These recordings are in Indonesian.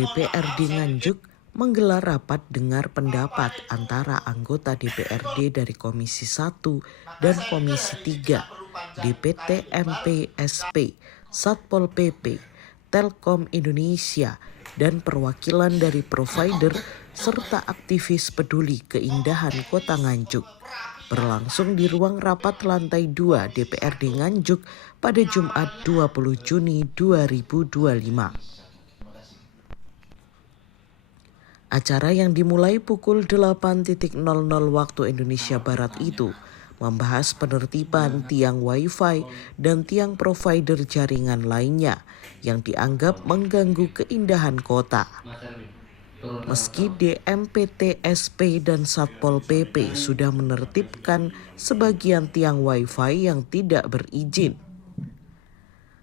DPRD Nganjuk menggelar rapat dengar pendapat antara anggota DPRD dari Komisi 1 dan Komisi 3, DPT MPSP, Satpol PP, Telkom Indonesia, dan perwakilan dari provider serta aktivis peduli keindahan Kota Nganjuk. Berlangsung di ruang rapat lantai 2 DPRD Nganjuk pada Jumat 20 Juni 2025. Acara yang dimulai pukul 8.00 waktu Indonesia Barat itu membahas penertiban tiang Wi-Fi dan tiang provider jaringan lainnya yang dianggap mengganggu keindahan kota. Meski DMPTSP dan Satpol PP sudah menertibkan sebagian tiang Wi-Fi yang tidak berizin.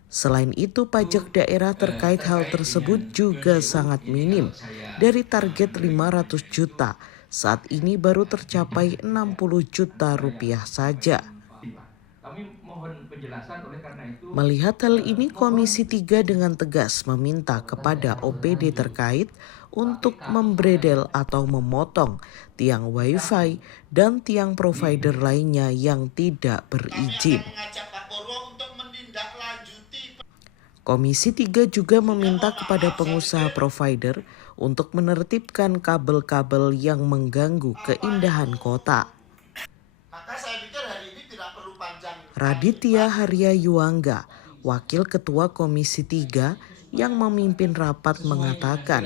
Selain itu, pajak daerah terkait hal tersebut juga sangat minim. Dari target 500 juta, saat ini baru tercapai 60 juta rupiah saja. Melihat hal ini, Komisi 3 dengan tegas meminta kepada OPD terkait untuk membredel atau memotong tiang Wi-Fi dan tiang provider lainnya yang tidak berizin. Komisi 3 juga meminta kepada pengusaha provider untuk menertibkan kabel-kabel yang mengganggu keindahan kota. Raditya Harya Yuangga, Wakil Ketua Komisi 3 yang memimpin rapat mengatakan,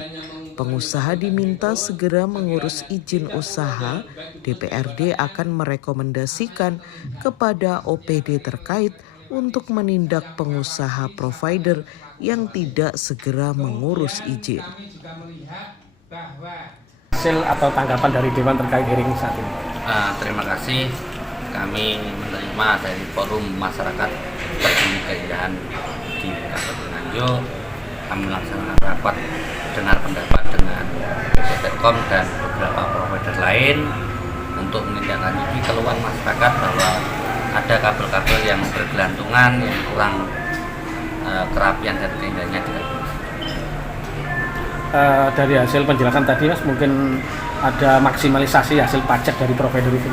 pengusaha diminta segera mengurus izin usaha. DPRD akan merekomendasikan kepada OPD terkait untuk menindak pengusaha provider yang tidak segera mengurus izin. Hasil atau tanggapan dari Dewan terkait hearing saat ini? Terima kasih. Kami menerima dari Forum Masyarakat Peduli Keindahan di Kabupaten Nganjuk. Kami melaksanakan rapat dengar pendapat dengan Telkom dan beberapa provider lain untuk menindaklanjuti keluhan masyarakat bahwa ada kabel-kabel yang bergelantungan yang kurang kerapian dan keindahannya tidak. Dari hasil penjelasan tadi, Mas, mungkin ada maksimalisasi hasil pajak dari provider itu?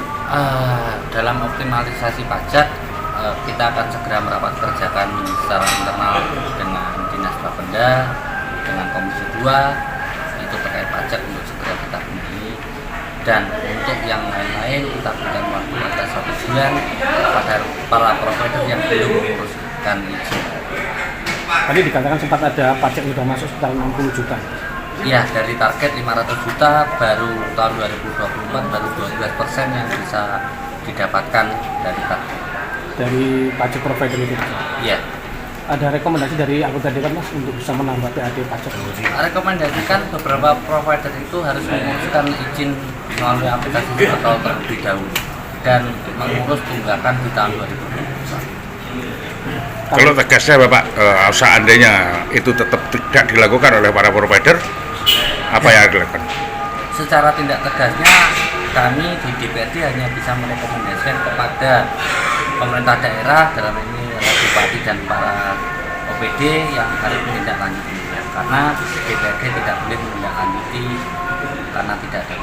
Dalam optimalisasi pajak, kita akan segera merapat kerjakan secara internal dengan Dinas Bapenda, dengan Komisi 2, itu terkait pajak untuk segera kita penuhi. Dan untuk yang lain-lain kita berikan waktu ada 1 bulan pada para provider yang belum menguruskan izin. Tadi dikatakan sempat ada pajak yang sudah masuk sekitar 60 juta. Iya, dari target 500 juta baru tahun 2024 baru 12% yang bisa didapatkan dari target. Dari pajak provider itu? Iya. Ada rekomendasi dari anggota Dewan, Mas, untuk bisa menambah PAD pajak? Rekomendasikan beberapa provider itu harus menguruskan izin melalui aplikasi atau terlebih dahulu dan mengurus tunggakan di tahun 2021. Kalau tegasnya Bapak, seandainya itu tetap tidak dilakukan oleh para provider, apa yang dilakukan? Secara tindak tegasnya, kami di DPRD hanya bisa merekomendasikan kepada pemerintah daerah, dalam ini Bupati dan para OPD yang harus menindaklanjuti, karena DPRD tidak boleh menindaklanjuti karena tidak ada.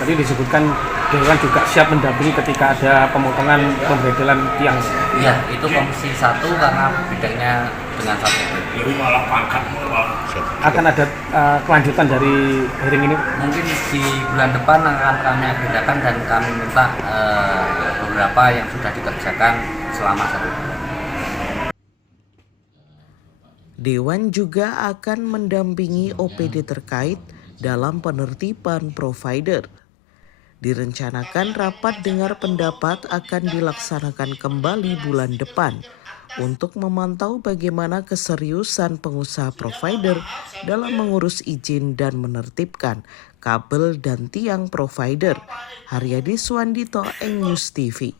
Tadi disebutkan Dewan juga siap mendampingi ketika ada pemotongan pembredelan tiang. Iya, itu Komisi 1 karena bidangnya dengan satu. Akan ada kelanjutan dari hearing ini? Mungkin di bulan depan akan kami agendakan dan kami minta beberapa yang sudah dikerjakan selama 1 bulan. Dewan juga akan mendampingi OPD terkait dalam penertiban provider. Direncanakan rapat dengar pendapat akan dilaksanakan kembali bulan depan untuk memantau bagaimana keseriusan pengusaha provider dalam mengurus izin dan menertibkan kabel dan tiang provider. Haryadi Suwandito, News TV.